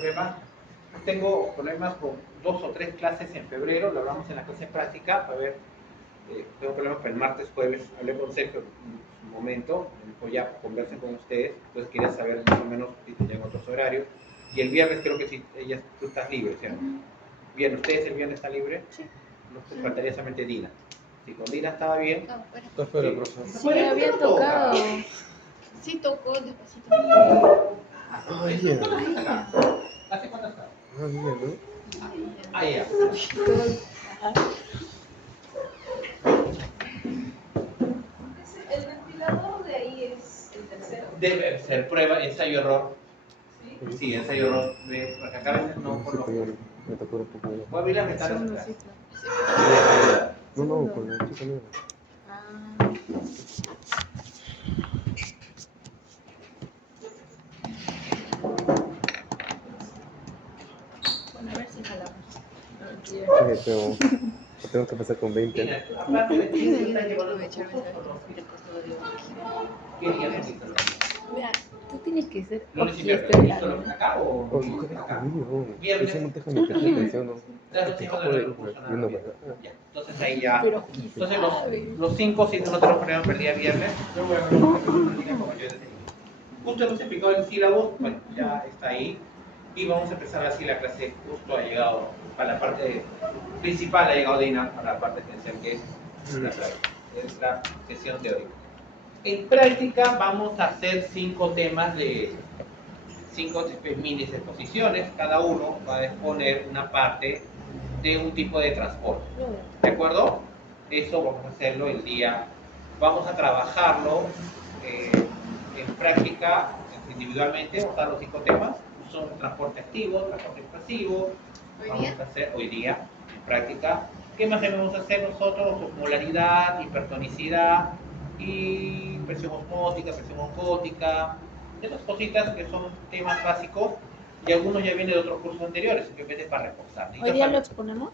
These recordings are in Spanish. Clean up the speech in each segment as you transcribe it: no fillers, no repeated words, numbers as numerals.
problema. Tengo problemas con 2 o 3 clases en febrero, lo hablamos en la clase práctica, a ver, tengo problemas para el martes, jueves, hablé con Sergio en su momento, después ya conversé con ustedes, entonces quería saber más o menos si tenían otros horarios, y el viernes creo que sí, tú estás libre, ¿cierto? Bien, ¿ustedes el viernes están libre? Sí. No te faltaría solamente Dina. Si con Dina estaba bien. Está fuera, profesor. Sí, había tocado. Sí, tocó despacito. Ay, ya. ¿Hace cuánto estaba? Ay, ya, ¿no? Ah, ya. El ventilador de ahí es el tercero. Debe ser prueba, ensayo-error. ¿Sí? Sí, ensayo-error. Porque acá a veces no Sí, conozco. pero me tocó un poco. Voy a abrir las ventanas Segundo atrás. ciclo. No, con la chica negra. Ah. Bueno, a ver si jalamos. Sí, pero tengo que pasar con 20. Mira, aparte de ti, Sí, están hay que llevando aprovechar cursos mientras con los que el costado de ¿Qué día necesitas? Mira, tú tienes que ser ¿Lunes y viernes? orquesta de la ¿Solo acá o Oh, deja acá? conmigo. Viernes. Eso no deja ni prestar atención, ¿no? Claro, Te sí, joder, joder, no puso nada. viendo Bien. para Ya, entonces ahí ya. Pero Entonces los 5 sí no tenemos problema para el día viernes. Yo voy a ver una línea como yo decía. Justo hemos explicado el sílabo, bueno, ya está ahí. Y vamos a empezar así la clase. Justo ha llegado para la parte principal, ha llegado Dina para la parte esencial que es la sesión teórica. En práctica vamos a hacer 5 temas de 5 mini exposiciones. Cada uno va a exponer una parte de un tipo de transporte. ¿De acuerdo? Eso vamos a hacerlo el día. Vamos a trabajarlo en práctica individualmente. Vamos a dar los 5 temas. Son transporte activo, transporte pasivo. Vamos a hacer hoy día en práctica. ¿Qué más debemos hacer nosotros? Osmolaridad, hipertonicidad y presión osmótica, presión oncótica. Esas cositas que son temas básicos y algunos ya vienen de otros cursos anteriores, simplemente para reforzar. ¿Hoy día lo exponemos?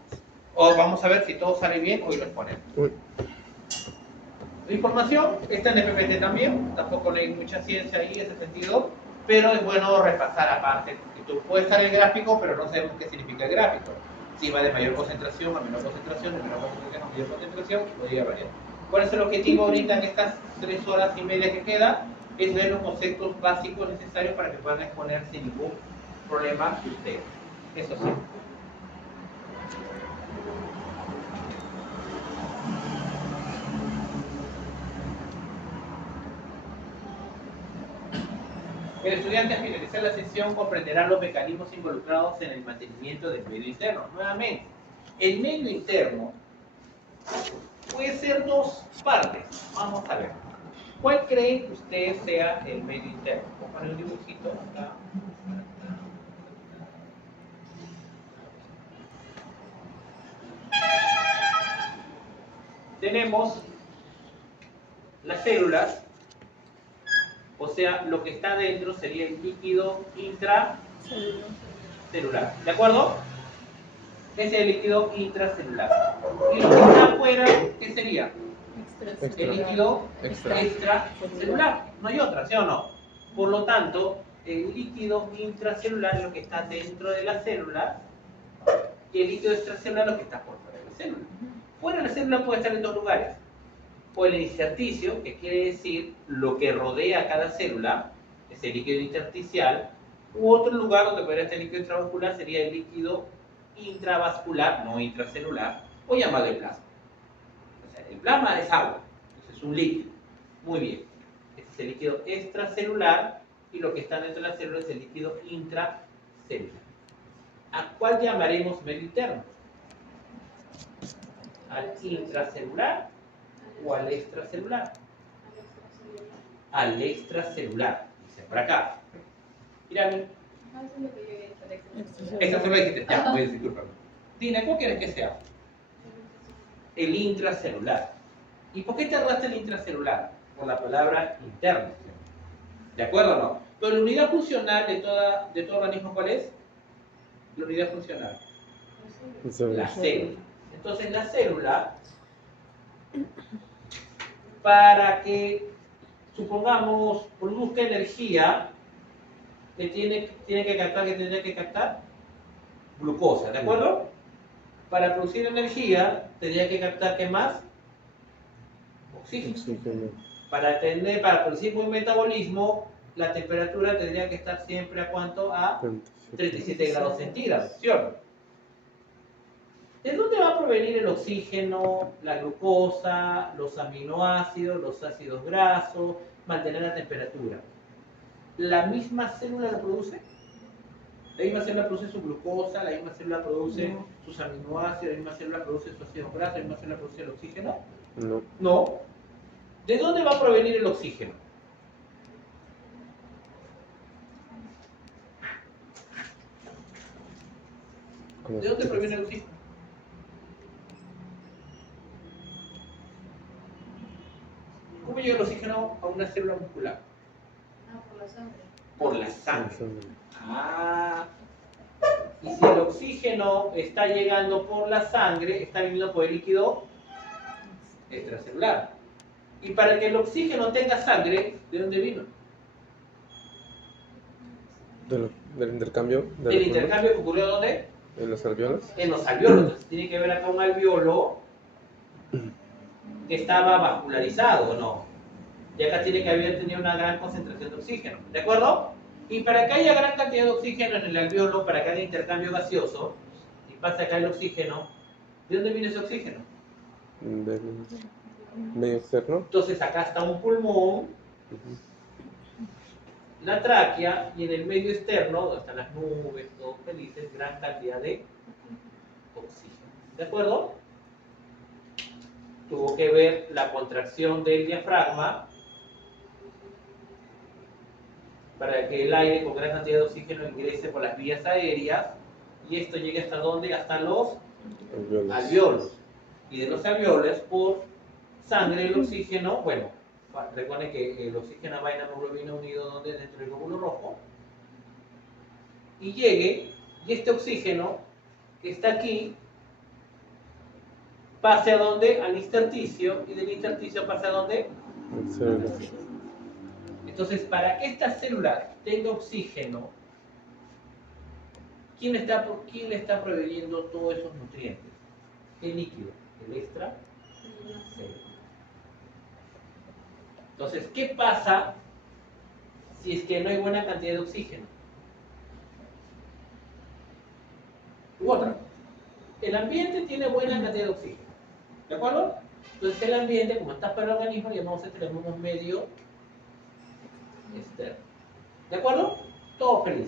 O vamos a ver si todo sale bien, hoy lo exponemos. La información está en el PPT también, tampoco hay mucha ciencia ahí en ese sentido, pero es bueno repasar aparte, porque tú puedes estar el gráfico, pero no sabemos qué significa el gráfico. Si va de mayor concentración a menor concentración, de menor concentración a mayor concentración, podría variar. ¿Cuál es el objetivo ahorita en estas 3 horas y media que queda? Es ver los conceptos básicos necesarios para que puedan exponer sin ningún problema ustedes. Eso sí. El estudiante al finalizar la sesión comprenderá los mecanismos involucrados en el mantenimiento del medio interno. Nuevamente, el medio interno puede ser 2 partes. Vamos a ver. ¿Cuál creen que ustedes sea el medio interno? Vamos a poner un dibujito acá. Tenemos las células, o sea, lo que está dentro sería el líquido intracelular. ¿De acuerdo? Ese es el líquido intracelular. Y lo que está afuera, ¿qué sería? El líquido extracelular. No hay otra, ¿sí o no? Por lo tanto, el líquido intracelular es lo que está dentro de la célula y el líquido extracelular es lo que está por fuera de la célula. Fuera de la célula puede estar en 2 lugares. O el intersticio, que quiere decir lo que rodea a cada célula, es el líquido intersticial, u otro lugar donde podría estar el líquido intravascular sería el líquido intravascular, no intracelular, o llamado el plasma. O sea, el plasma es agua, entonces es un líquido. Muy bien. Este es el líquido extracelular y lo que está dentro de la célula es el líquido intracelular. ¿A cuál llamaremos medio interno? ¿Al intracelular o al extracelular? Al extracelular. Dice por acá. Mírame. Extracelular dijiste. Ya, voy a disculparme. Dina, ¿cuál quieres que sea? El intracelular. ¿Y por qué te arrastra el intracelular? Por la palabra interno. ¿De acuerdo o no? Pero la unidad funcional de todo organismo, ¿cuál es? La unidad funcional. La célula. Entonces la célula, para que, supongamos, produzca energía, que tiene que captar, que tendría que captar glucosa, ¿de acuerdo? Para producir energía tendría que captar, ¿qué más? Oxígeno. Oxígeno. Para producir buen metabolismo, la temperatura tendría que estar siempre ¿a cuánto? A 37 grados centígrados, ¿sí o no? ¿De dónde va a provenir el oxígeno, la glucosa, los aminoácidos, los ácidos grasos, mantener la temperatura? ¿La misma célula lo produce? La misma célula produce su glucosa, la misma célula produce sus aminoácidos, la misma célula produce sus ácidos grasos, la misma célula produce el oxígeno. No. No. ¿De dónde va a provenir el oxígeno? ¿De dónde proviene el oxígeno? ¿Cómo llega el oxígeno a una célula muscular? Ah, por la sangre. Por la sangre. Ah. Y si el oxígeno está llegando por la sangre, está viniendo por el líquido extracelular. Y para que el oxígeno tenga sangre, ¿de dónde vino? Del intercambio. De Del intercambio que ocurrió ¿dónde? En los alveolos. En los alveolos. Entonces tiene que ver acá un alveolo que estaba vascularizado, ¿o no? Y acá tiene que haber tenido una gran concentración de oxígeno, ¿de acuerdo? Y para que haya gran cantidad de oxígeno en el alveolo, para que haya intercambio gaseoso, y pase acá el oxígeno, ¿de dónde viene ese oxígeno? Del medio externo. Entonces acá está un pulmón, la tráquea, y en el medio externo, donde están las nubes, todos felices, gran cantidad de oxígeno. ¿De acuerdo? Tuvo que ver la contracción del diafragma para que el aire con gran cantidad de oxígeno ingrese por las vías aéreas y esto llegue hasta ¿dónde? Hasta los alveolos. Y de los alveolos, por sangre el oxígeno, bueno, recuerden que el oxígeno va en la hemoglobina unido donde dentro del glóbulo rojo y llegue, y este oxígeno que está aquí pase a dónde? Al intersticio, y del intersticio pase a dónde? Entonces, para que esta célula tenga oxígeno, ¿quién le está proveyendo todos esos nutrientes? El líquido, el extracelular. Entonces, ¿qué pasa si es que no hay buena cantidad de oxígeno? U otra, el ambiente tiene buena cantidad de oxígeno, ¿de acuerdo? Entonces el ambiente, como está para el organismo, llamamos un medio externo, ¿de acuerdo? Todo feliz.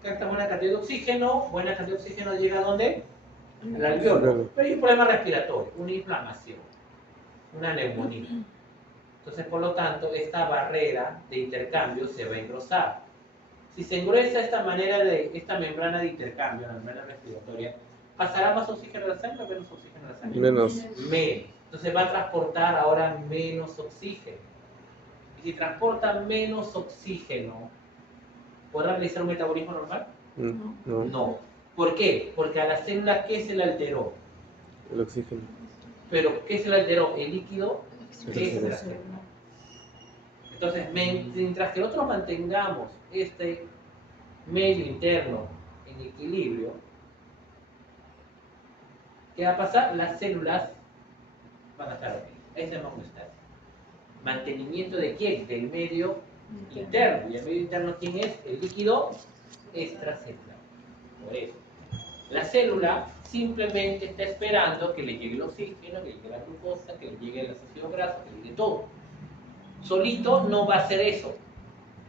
Acá está buena cantidad de oxígeno, buena cantidad de oxígeno llega a ¿dónde? Al alveolo. Pero hay un problema respiratorio, una inflamación, una neumonía. Entonces, por lo tanto, esta barrera de intercambio se va a engrosar. Si se engruesa esta membrana de intercambio, la membrana respiratoria, ¿pasará más oxígeno a la sangre o menos oxígeno a la sangre? Menos. Menos. Entonces va a transportar ahora menos oxígeno. Y si transporta menos oxígeno, ¿podrá realizar un metabolismo normal? No. No. ¿Por qué? Porque a la célula, ¿qué se le alteró? El oxígeno. ¿Pero qué se le alteró? El líquido Extracelular. extracelular. Entonces, mientras que nosotros mantengamos este medio interno en equilibrio, ¿qué va a pasar? Las células van a estar ok. Ese es homeostasis. ¿Mantenimiento de quién? Del medio interno. ¿Y el medio interno quién es? El líquido extracelular. Por eso, la célula simplemente está esperando que le llegue el oxígeno, que le llegue la glucosa, que le llegue el ácido graso, que le llegue todo. Solito no va a hacer eso.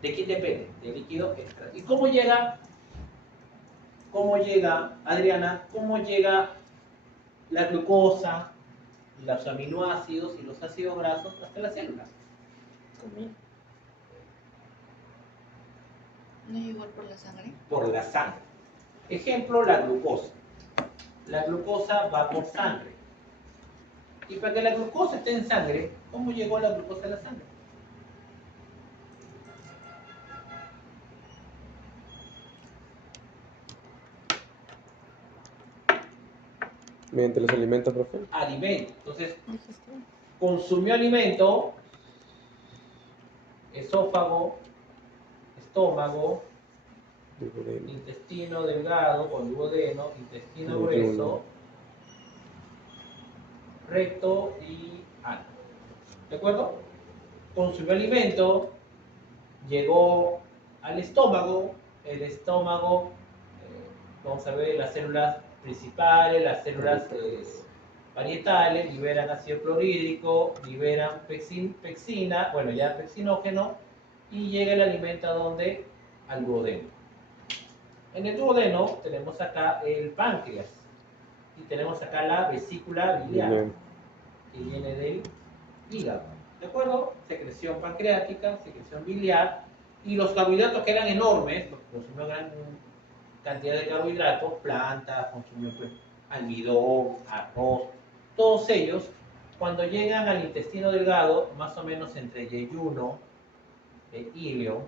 ¿De quién depende? Del líquido extra. ¿Y cómo llega, Adriana, cómo llega la glucosa, los aminoácidos y los ácidos grasos hasta la célula? ¿No es igual por la sangre? Por la sangre. Ejemplo, la glucosa. La glucosa va por sangre. Y para que la glucosa esté en sangre, ¿cómo llegó la glucosa a la sangre? Mediante los alimentos, profe. Alimento. Entonces, consumió alimento, esófago, estómago, Duodeno. intestino delgado con duodeno, intestino Duodeno. grueso, recto y ano. ¿De acuerdo? Consumió alimento, llegó al estómago, el estómago, vamos a ver las células principales, las células parietales, liberan ácido clorhídrico, liberan pexina, bueno ya pexinógeno, y llega el alimento a donde? Al duodeno. En el duodeno tenemos acá el páncreas y tenemos acá la vesícula biliar Bien. que viene del hígado. ¿De acuerdo? Secreción pancreática, secreción biliar, y los carbohidratos que eran enormes, porque consumió gran cantidad de carbohidratos, plantas, consumió pues, almidón, arroz, todos ellos, cuando llegan al intestino delgado, más o menos entre yeyuno e ilio,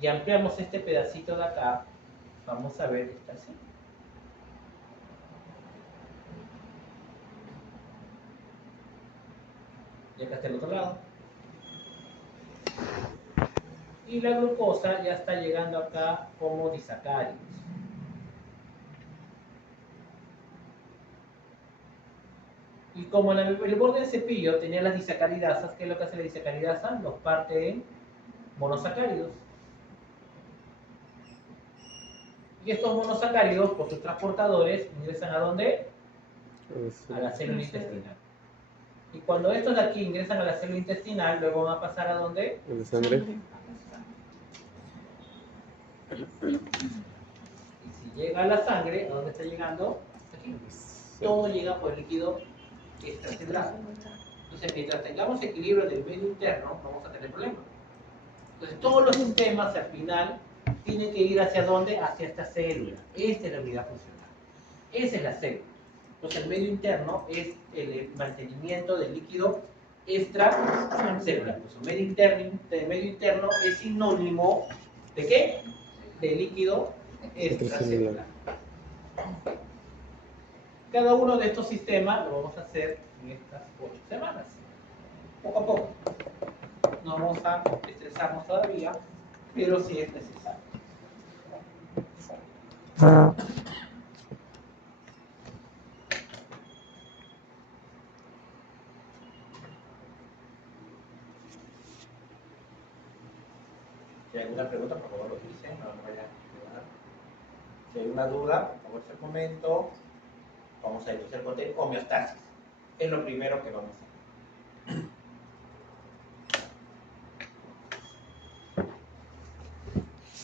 y ampliamos este pedacito de acá, vamos a ver que está así. Y acá está el otro lado. Y la glucosa ya está llegando acá como disacáridos. Y como el borde del cepillo tenía las disacaridasas, ¿qué es lo que hace la disacaridasa? Los parte en monosacáridos. Y estos monosacáridos, por sus transportadores, ingresan ¿a dónde? A la célula intestinal. Y cuando estos de aquí ingresan a la célula intestinal, luego van a pasar ¿a dónde? ¿En la sangre? Y si llega a la sangre, ¿a dónde está llegando? Hasta aquí. Todo llega por el líquido extracelular. Entonces, mientras tengamos equilibrio en el medio interno, vamos a tener problemas. Entonces, todos los sistemas al final tienen que ir hacia dónde? Hacia esta célula. Esta es la unidad funcional. Esa es la célula. Entonces, el medio interno es el mantenimiento del líquido extracelular. Entonces, el medio interno es sinónimo ¿de qué? De líquido extracelular. Cada uno de estos sistemas lo vamos a hacer en estas 8 semanas. Poco a poco. No vamos a estresarnos todavía, pero sí es necesario. Si hay alguna pregunta, por favor lo dicen, no me vayan a quedar. Si hay una duda, por favor, es el momento. Vamos a introducir el homeostasis. Es lo primero que vamos a hacer.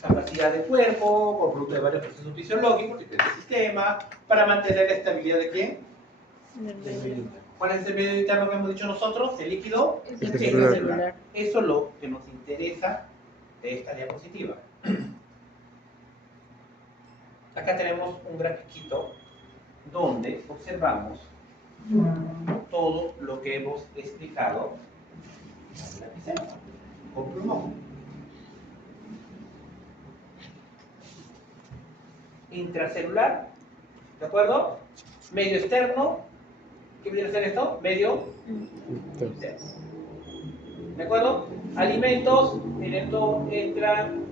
Capacidad del cuerpo, por producto de varios procesos fisiológicos, diferentes sistemas, para mantener la estabilidad de ¿quién? Del medio interno. ¿Cuál es el medio interno que hemos dicho nosotros? El líquido extracelular. Eso es lo que nos interesa de esta diapositiva. Acá tenemos un grafiquito donde observamos todo lo que hemos explicado en la lapicera, con plumón. Intracelular, ¿de acuerdo? Medio externo, ¿qué viene a ser esto? Medio interno. ¿De acuerdo? Alimentos, entran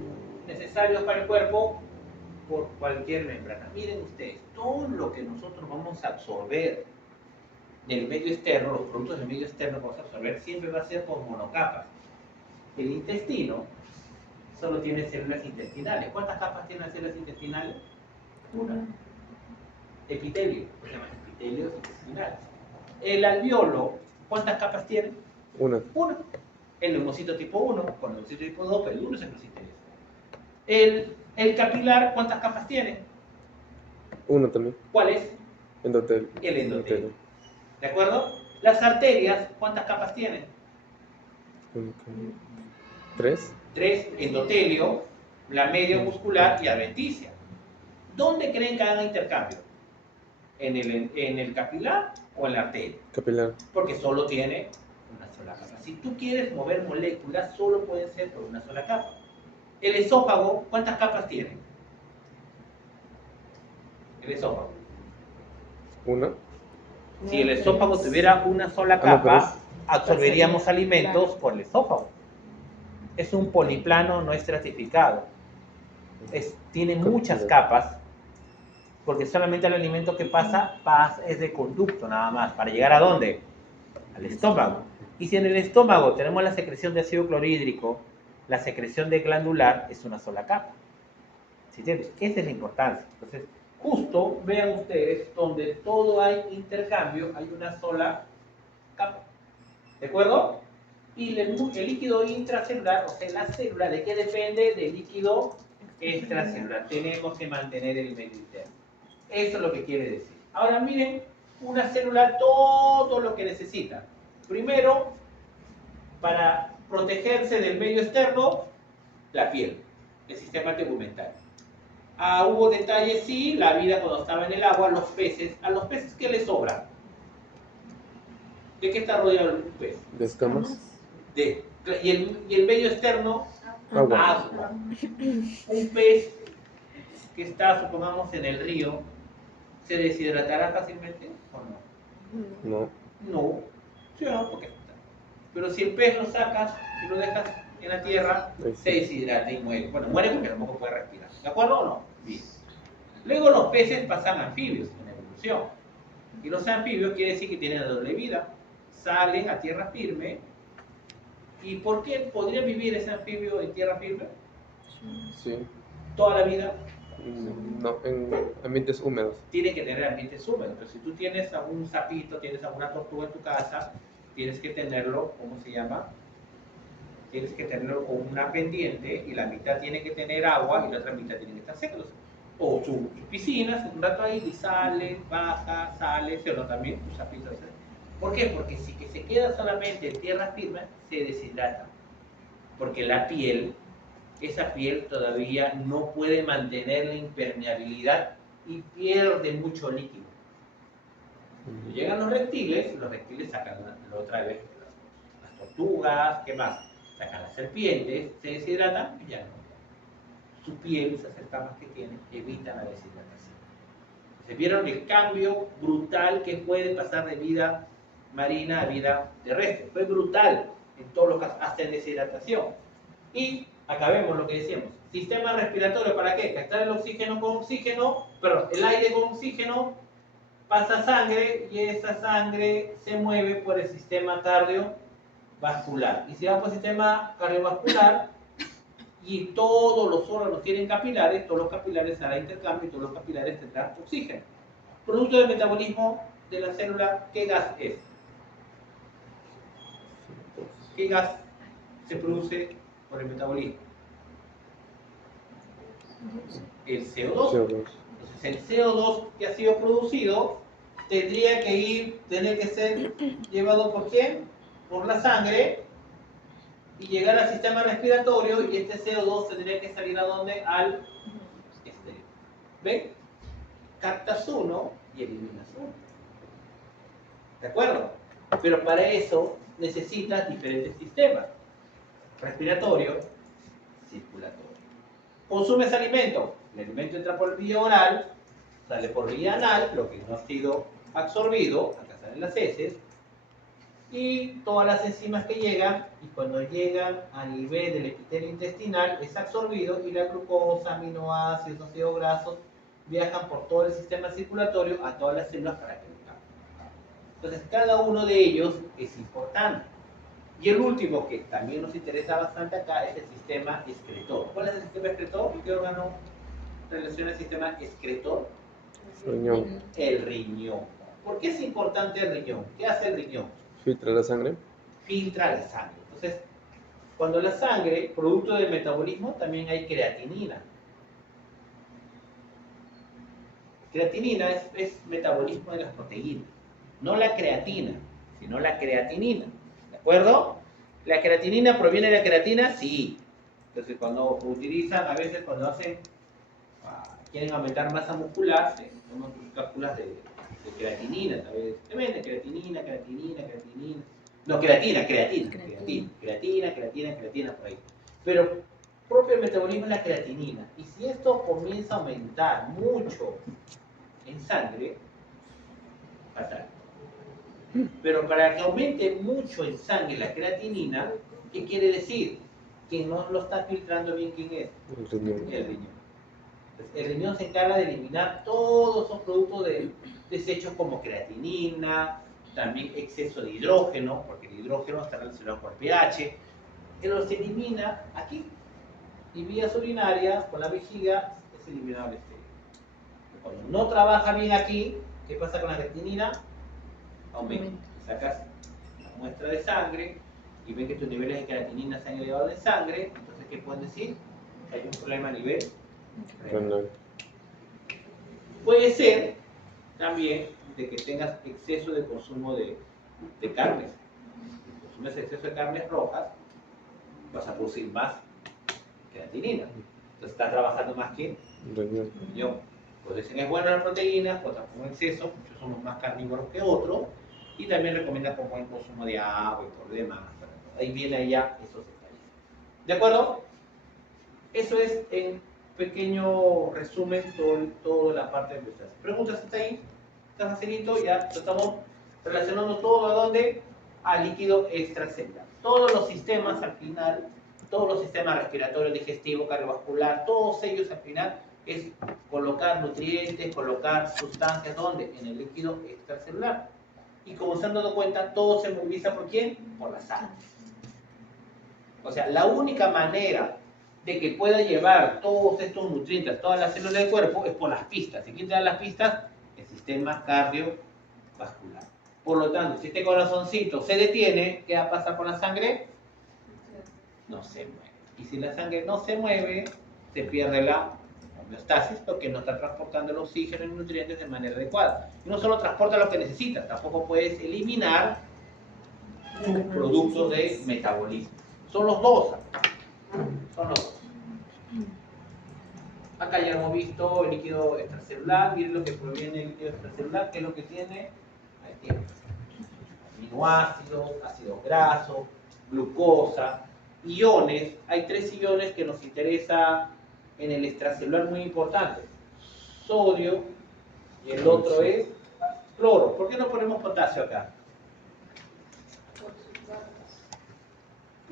necesarios para el cuerpo por cualquier membrana. Miren ustedes, todo lo que nosotros vamos a absorber del medio externo, los productos del medio externo que vamos a absorber, siempre va a ser por monocapas. El intestino solo tiene células intestinales. ¿Cuántas capas tienen las células intestinales? Una. Epitelio, se llaman epitelios intestinales. El alveolo, ¿cuántas capas tiene? Una. Una. El neumocito tipo 1 con el neumocito tipo 2, pero el 1 es el que nos interesa. El capilar, ¿cuántas capas tiene? Uno también. ¿Cuál es? Endotelio. El endotelio. ¿De acuerdo? Las arterias, ¿cuántas capas tienen? Tres. 3, endotelio, la media muscular y adventicia. ¿Dónde creen que hagan intercambio? ¿En el capilar o en la arteria? Capilar. Porque solo tiene una sola capa. Si tú quieres mover moléculas, solo puede ser por una sola capa. El esófago, ¿cuántas capas tiene? El esófago. Una. Si el esófago tuviera una sola no, capa, absorberíamos alimentos por el esófago. Es un poliplano no estratificado. tiene muchas capas, porque solamente el alimento que pasa es de conducto nada más. ¿Para llegar a dónde? Al estómago. Y si en el estómago tenemos la secreción de ácido clorhídrico, la secreción de glandular es una sola capa. ¿Sí entiendes? Esa es la importancia. Entonces, justo vean ustedes, donde todo hay intercambio, hay una sola capa. ¿De acuerdo? Y el líquido intracelular, o sea, la célula, ¿de qué depende? Del líquido extracelular. Tenemos que mantener el medio interno. Eso es lo que quiere decir. Ahora miren, una célula, todo lo que necesita. Primero, para protegerse del medio externo, la piel, el sistema tegumentario. Hubo detalles, sí, la vida cuando estaba en el agua, los peces. ¿A los peces qué les sobra? ¿De qué está rodeado un pez? ¿De escamas? Y el medio externo, Agua. agua. Un pez que está, supongamos, en el río, ¿se deshidratará fácilmente o no? No. No, sí, no, porque pero si el pez lo sacas y lo dejas en la tierra, Ahí se sí. deshidrata y muere. Bueno, muere porque tampoco puede respirar. ¿De acuerdo o no? Bien. Luego los peces pasan a anfibios en evolución. Y los anfibios quiere decir que tienen doble vida. Salen a tierra firme. ¿Y por qué podría vivir ese anfibio en tierra firme Sí. toda la vida? No, en ambientes húmedos. Tiene que tener ambientes húmedos. Entonces, si tú tienes algún sapito, tienes alguna tortuga en tu casa, tienes que tenerlo, ¿cómo se llama? Tienes que tenerlo con una pendiente y la mitad tiene que tener agua y la otra mitad tiene que estar seca. O su piscina, un rato ahí y sale, baja, sale, ¿sí o no? También tus sapitos. ¿Por qué? Porque si que se queda solamente en tierra firme, se deshidrata. Porque la piel, esa piel todavía no puede mantener la impermeabilidad y pierde mucho líquido. Cuando llegan los reptiles sacan otra vez las tortugas, ¿qué más? Sacan las serpientes, se deshidratan y ya no. Su piel, esas escamas que tiene, evitan la deshidratación. Se vieron el cambio brutal que puede pasar de vida marina a vida terrestre. Fue brutal en todos los casos, hasta en deshidratación. Y acabemos lo que decíamos. Sistema respiratorio, ¿para qué? Captar el oxígeno con oxígeno, perdón, el aire con oxígeno, pasa sangre y esa sangre se mueve por el sistema cardiovascular. Y si va por el sistema cardiovascular y todos los órganos tienen capilares, todos los capilares harán intercambio y todos los capilares tendrán oxígeno. Producto del metabolismo de la célula, ¿qué gas es? ¿Qué gas se produce por el metabolismo? El CO2. CO2. Entonces el CO2 que ha sido producido tendría que ser llevado por quién? Por la sangre y llegar al sistema respiratorio y este CO2 tendría que salir ¿a dónde? Al exterior. ¿Ven? Captas uno y eliminas uno. ¿De acuerdo? Pero para eso necesitas diferentes sistemas. Respiratorio, circulatorio. Consumes alimento. El alimento entra por vía oral, sale por vía anal, lo que no ha sido absorbido, acá salen las heces, y todas las enzimas que llegan, y cuando llegan a nivel del epitelio intestinal, es absorbido y la glucosa, aminoácidos, ácidos grasos, viajan por todo el sistema circulatorio a todas las células para que lo cambien. Entonces, cada uno de ellos es importante. Y el último, que también nos interesa bastante acá, es el sistema excretor. ¿Cuál es el sistema excretor? ¿Qué órgano relaciona el sistema excretor? Riñón. El riñón. ¿Por qué es importante el riñón? ¿Qué hace el riñón? Filtra la sangre. Filtra la sangre. Entonces, cuando la sangre, producto del metabolismo, también hay creatinina. Creatinina es metabolismo de las proteínas. No la creatina, sino la creatinina. ¿De acuerdo? ¿La creatinina proviene de la creatina? Sí. Entonces, cuando utilizan, a veces cuando quieren aumentar masa muscular, se toman sus cápsulas de creatinina, tal vez. Te venden creatinina. No, creatina, por ahí. Pero propio metabolismo es la creatinina. Y si esto comienza a aumentar mucho en sangre, fatal. Pero para que aumente mucho en sangre la creatinina, ¿qué quiere decir? Que no lo está filtrando bien, ¿quién es? El riñón. El riñón. El riñón se encarga de eliminar todos esos productos de desechos como creatinina, también exceso de hidrógeno, porque el hidrógeno está relacionado con el pH. Él los elimina aquí y vías urinarias con la vejiga es eliminado el estéril. Cuando no trabaja bien aquí, ¿qué pasa con la creatinina? Aumenta. Sacas la muestra de sangre y ven que tus niveles de creatinina se han elevado en sangre, entonces ¿qué pueden decir? Que hay un problema a nivel renal. Puede ser también de que tengas exceso de consumo de carnes. Si consumes exceso de carnes rojas, vas a producir más creatinina. Entonces está trabajando más que riñón. Pues dicen es buena la proteína, pues tampoco en exceso, muchos somos más carnívoros que otros, y también recomienda con buen consumo de agua y todo lo demás. Ahí viene ya esos detalles. ¿De acuerdo? Eso es en pequeño resumen toda la parte de nuestras preguntas. ¿Está ahí? ¿Está facilito? Ya estamos relacionando todo a dónde? Al líquido extracelular. Todos los sistemas al final, todos los sistemas respiratorio, digestivo, cardiovascular, todos ellos al final es colocar nutrientes, colocar sustancias, ¿dónde? En el líquido extracelular. Y como se han dado cuenta, todo se moviliza ¿por quién? Por la sangre. O sea, la única manera de que pueda llevar todos estos nutrientes a todas las células del cuerpo es por las pistas. ¿Y quién te da las pistas? El sistema cardiovascular. Por lo tanto, si este corazoncito se detiene, ¿qué va a pasar con la sangre? No se mueve. Y si la sangre no se mueve, se pierde la homeostasis porque no está transportando el oxígeno y nutrientes de manera adecuada. Y no solo transporta lo que necesita, tampoco puedes eliminar sus productos de metabolismo. Son los dos. Son los dos. Acá ya hemos visto el líquido extracelular. Miren lo que proviene del líquido extracelular. ¿Qué es lo que tiene? Ahí tiene aminoácidos, ácidos grasos, glucosa, iones. Hay 3 iones que nos interesa en el extracelular muy importantes. Sodio y el otro es cloro. ¿Por qué no ponemos potasio acá?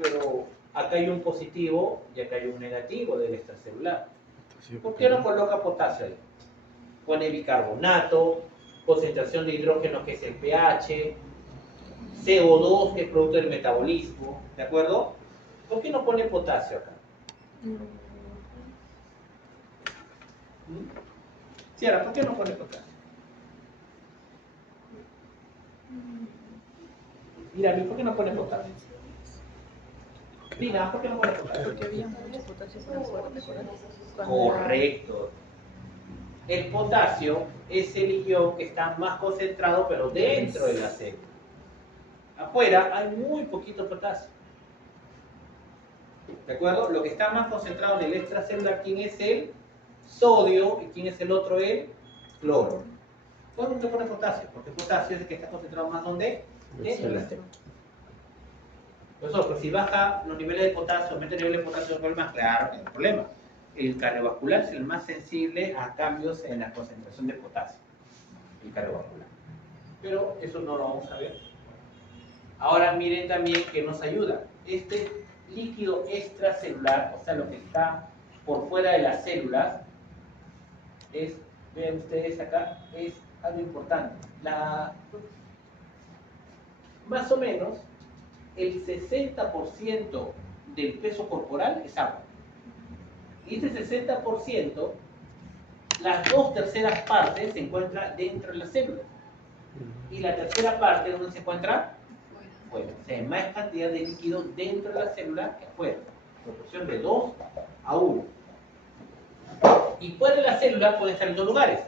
Pero acá hay un positivo y acá hay un negativo del extracelular. ¿Por qué no coloca potasio ahí? Pone bicarbonato, concentración de hidrógeno que es el pH, CO2 que es producto del metabolismo, ¿de acuerdo? ¿Por qué no pone potasio acá? Ciara, ¿por qué no pone potasio? Mira, ¿por qué no pone potasio? Mira, ¿por qué no pone potasio? Porque había mucho potasio para suerte, Correcto. El potasio es el ion que está más concentrado, pero dentro de la célula. Afuera hay muy poquito potasio. ¿De acuerdo? Lo que está más concentrado en el extracelular, ¿quién es el sodio? ¿Y quién es el otro? El cloro. ¿Por qué no pone potasio? Porque el potasio es el que está concentrado más ¿dónde? Dentro de la célula. Pero si baja los niveles de potasio, aumenta el nivel de potasio, ¿cuál más? Claro, hay un problema. El cardiovascular es el más sensible a cambios en la concentración de potasio. El cardiovascular. Pero eso no lo vamos a ver. Ahora miren también que nos ayuda. Este líquido extracelular, o sea, lo que está por fuera de las células, es, vean ustedes acá, es algo importante. Más o menos, el 60% del peso corporal es agua. Y ese 60%, las 2/3 partes se encuentran dentro de la célula. Y la tercera parte, ¿dónde se encuentra? Fuera. O sea, hay más cantidad de líquido dentro de la célula que afuera. Proporción de 2:1. Y fuera de la célula puede estar en 2 lugares.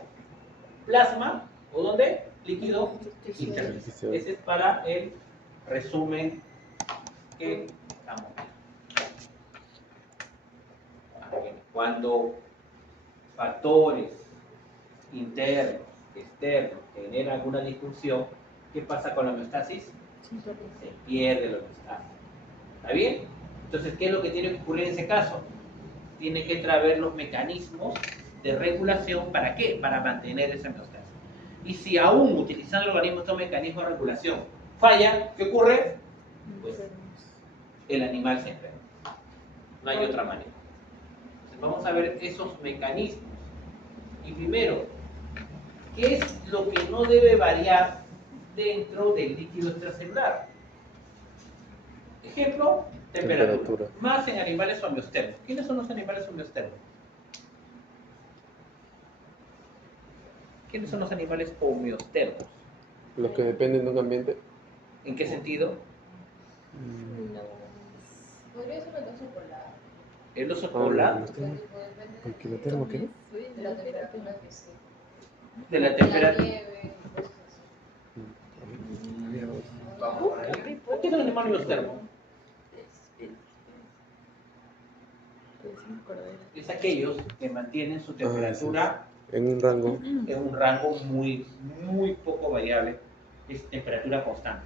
Plasma, o ¿dónde? Líquido intersticial. Ese es para el resumen que estamos viendo. Cuando factores internos, externos, generan alguna disfunción, ¿qué pasa con la homeostasis? Se pierde la homeostasis. ¿Está bien? Entonces, ¿qué es lo que tiene que ocurrir en ese caso? Tiene que traer los mecanismos de regulación. ¿Para qué? Para mantener esa homeostasis. Y si aún utilizando el organismo estos mecanismos de regulación falla, ¿qué ocurre? Pues el animal se enferma. No hay otra manera. Entonces, vamos a ver esos mecanismos Y primero, ¿qué es lo que no debe variar dentro del líquido extracelular? Ejemplo, temperatura. Temperatura. Más en animales homeostermos. ¿Quiénes son los animales homeostermos? ¿Quiénes son los animales homeostermos? Los que dependen de un ambiente. ¿En qué sentido? Podría ser el oso polar. El oso polar, no tengo. ¿El kilotermo qué? De la temperatura que sea. de la La temperatura. nieve, cosas así. Vamos por ahí. ¿Qué es un animal homeostermo? Es aquellos que mantienen su temperatura En un rango. en un rango muy poco variable, es temperatura constante.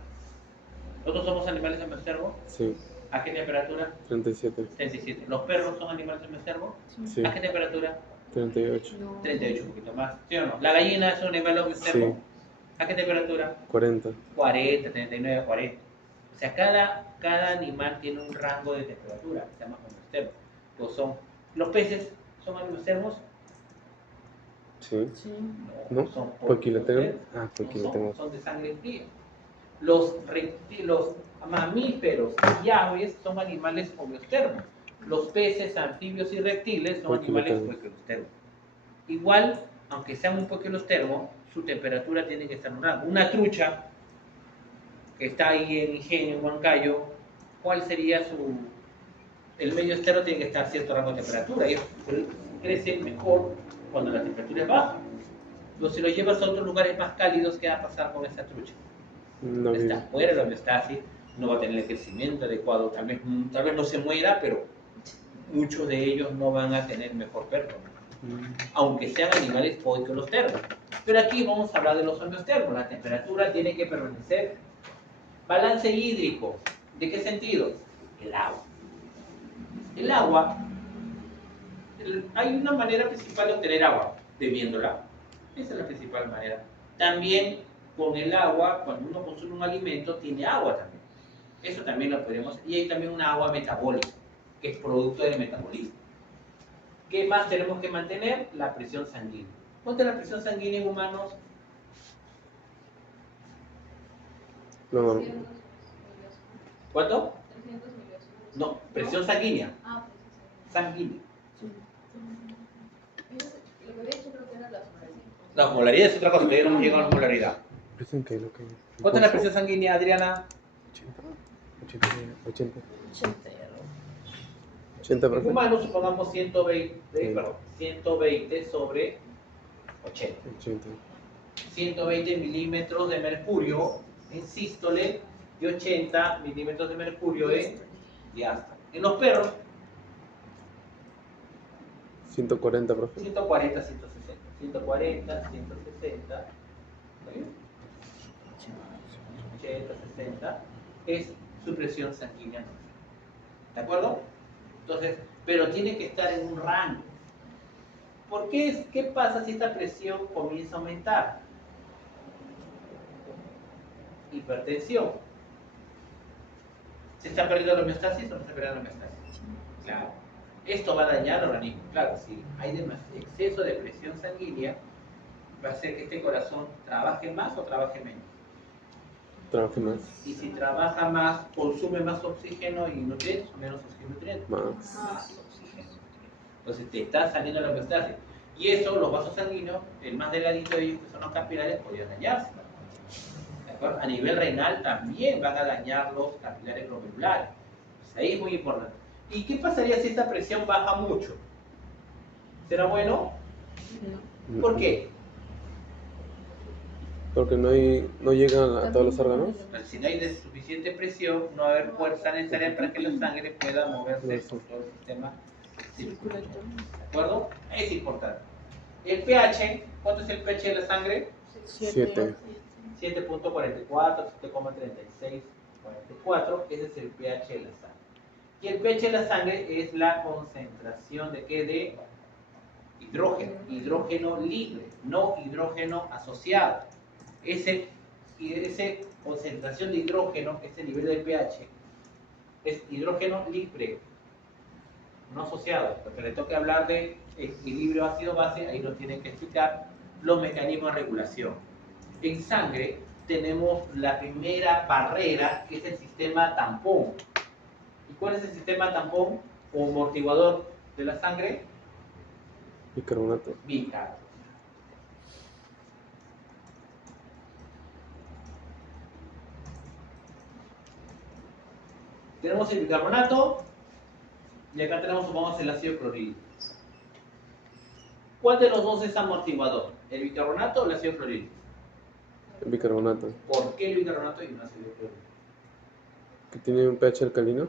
¿Nosotros somos animales homeostermos? Sí. ¿A qué temperatura? 37. 37. ¿Los perros son animales homeostermos? Sí. ¿A qué temperatura? 38. 38, un poquito más. ¿Sí o no? ¿La gallina es un animal homeostermo? Sí. ¿A qué temperatura? 40. 40, 39, 40. O sea, cada animal tiene un rango de temperatura, que se llama homeostermo. Los peces son homeostermos. Sí. No, ¿No? son ¿Poiquilotermos? homeostermos. Ah, No poiquilotermos. son de sangre fría. Los mamíferos y aves son animales homeostermos. Los peces, anfibios y reptiles son animales Poiquilotermos. poiquilostermos. Igual, aunque sean un poiquilostermo, su temperatura tiene que estar en un rango. Una trucha que está ahí en Ingenio, en Huancayo, ¿cuál sería el medio estero? Tiene que estar a cierto rango de temperatura y crece mejor cuando la temperatura es baja. Pero si lo llevas a otros lugares más cálidos, ¿qué va a pasar con esa trucha? No Está vive. fuera de la homeostasis, no va a tener el crecimiento adecuado, tal vez no se muera, pero muchos de ellos no van a tener mejor performance, aunque sean animales poiquilostermos. Pero aquí vamos a hablar de los homeostermos. La temperatura tiene que permanecer. Balance hídrico. ¿De qué sentido? El agua. El agua, hay una manera principal de obtener agua, bebiéndola. Esa es la principal manera. También con el agua, cuando uno consume un alimento, tiene agua también. Eso también lo podemos hacer. Y hay también una agua metabólica, que es producto del metabolismo. ¿Qué más tenemos que mantener? La presión sanguínea. ¿Cuánto es la presión sanguínea en humanos? No, 300 milisegundos. ¿Cuánto? 300 milisegundos. No, presión sanguínea. Ah, Sanguínea. lo que había hecho creo que era la sobrevivencia. La molaridad es otra cosa, todavía no hemos llegado a la molaridad. ¿Presión qué? Lo que... ¿Cuánto es la presión sanguínea, Adriana? 80. 80. 80, En profe. humanos, supongamos 120 sobre 80. 80. 120 milímetros de mercurio en sístole y 80 milímetros de mercurio en diástole. En los perros, 140, profe. 140, 160. 140, 160. ¿Sí? 80, 60 es su presión sanguínea normal. ¿De acuerdo? Entonces, pero tiene que estar en un rango. ¿Por qué? ¿Qué pasa si esta presión comienza a aumentar? Hipertensión. ¿Se está perdiendo la homeostasis o no se está perdiendo la homeostasis? Claro. Esto va a dañar al organismo. Claro, si hay exceso de presión sanguínea, va a hacer que este corazón trabaje más o trabaje menos. Trabaje más. Y si trabaja más, consume más oxígeno y nutrientes o menos oxígeno y nutrientes. Más. Más oxígeno. Entonces te está saliendo la homeostasis. Y eso, los vasos sanguíneos, el más delgadito de ellos, que son los capilares, podrían dañarse. ¿De acuerdo? A nivel renal también van a dañar los capilares glomerulares. Entonces, ahí es muy importante. ¿Y qué pasaría si esta presión baja mucho? ¿Será bueno? ¿Por qué? Porque no llegan a todos los órganos. Entonces, si no hay suficiente presión, no va a haber fuerza necesaria para que la sangre pueda moverse por todo el sistema circulatorio. ¿De acuerdo? Es importante. El pH, ¿cuánto es el pH de la sangre? 7. 7.44, 7,36, 44, ese es el pH de la sangre. Y el pH de la sangre es la concentración de ¿qué? De hidrógeno libre, no hidrógeno asociado. Ese concentración de hidrógeno, ese nivel de pH, es hidrógeno libre, no asociado, porque le toca hablar de equilibrio ácido-base, ahí nos tienen que explicar los mecanismos de regulación. En sangre tenemos la primera barrera, que es el sistema tampón. ¿Y cuál es el sistema tampón o amortiguador de la sangre? Bicarbonato. Bicarbonato. Tenemos el bicarbonato y acá tenemos, supongamos, el ácido clorhídrico. ¿Cuál de los dos es amortiguador? ¿El bicarbonato o el ácido clorhídrico? El bicarbonato. ¿Por qué el bicarbonato y no el ácido clorhídrico? Que tiene un pH alcalino.